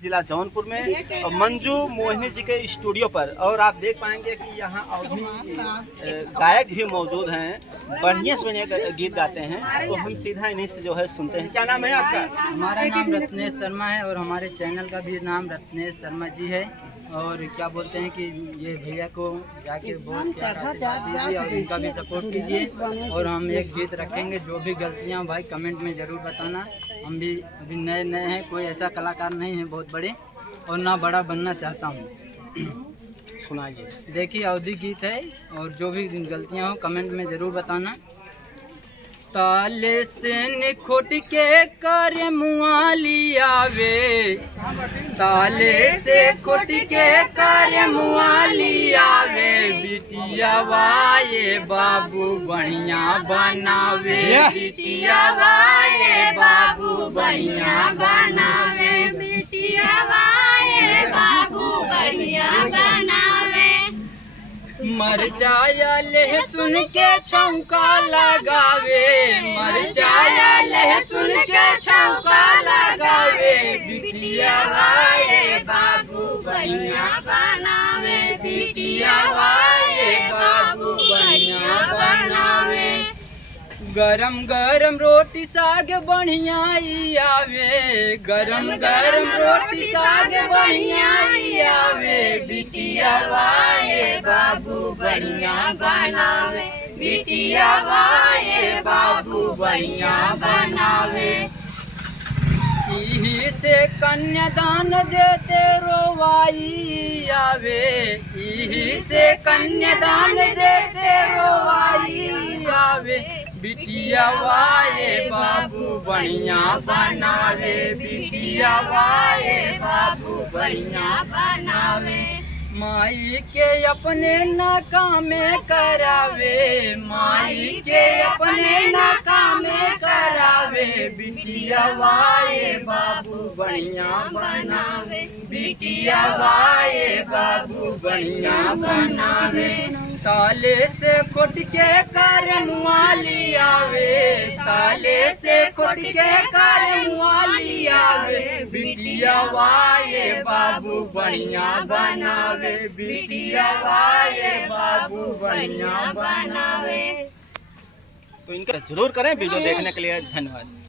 जिला जौनपुर में मंजू मोहिनी जी के स्टूडियो पर, और आप देख पाएंगे कि यहाँ और भी गायक भी मौजूद हैं, बढ़िया से बढ़िया गीत गाते हैं। तो हम सीधा इन्हीं से जो है सुनते हैं। क्या नाम है आपका? हमारा नाम रत्नेश शर्मा है और हमारे चैनल का भी नाम रत्नेश शर्मा जी है। और क्या बोलते हैं कि ये भैया को जाके बहुत दीजिए और इनका भी सपोर्ट कीजिए। और हम एक गीत रखेंगे, जो भी गलतियाँ भाई कमेंट में ज़रूर बताना। हम भी अभी नए नए हैं, कोई ऐसा कलाकार नहीं है बहुत बड़े, और ना बड़ा बनना चाहता हूँ। सुनाइए। देखिए अवधि गीत है, और जो भी गलतियाँ हो कमेंट में ज़रूर बताना। ताले से निखोट के कर मुआली आवे, ताले से खोट के कर मुआली आवे, बिटिया वाये बाबू बढ़िया बनावे, बिटिया वाये बाबू बढ़िया बनावे, बिटिया वाये बाबू बढ़िया बनावे। मरचाया लहसुन के छौंका लगावे, मरचाया लहसुन के छौंका लगावे, बिटिया वाये बाबू बढ़िया बनावे, बिटिया वाये बाबू बढ़िया बनावे। गरम गरम रोटी साग बढ़िया आवे, गरम गरम रोटी साग बढ़िया आवे, बिटिया वाये बाबू बढ़िया बनावे, बिटिया वाये बाबू बढ़िया बनावे। इही से कन्यादान देते रोवाई आवे, इही से कन्यादान देते रोवाई आवे, बिटिया वाये बाबू बढ़िया बनावे, बिटिया वाये बाबू बढ़िया बनावे। माई के अपने नाकामे करावे, माई के अपने नाकामे करावे, बिटिया वाये बाबू बढ़िया बनावे, बिटिया वाये बाबू बढ़िया बनावे। ताले से खोट के कर मुआली आवे, ताले से खोट के कर मुआली आवे, बिटिया वाये बाबू बढ़िया बनावे, बिटिया वाये बाबू बढ़िया बनावे। तो इनका जरूर करें। वीडियो देखने के लिए धन्यवाद।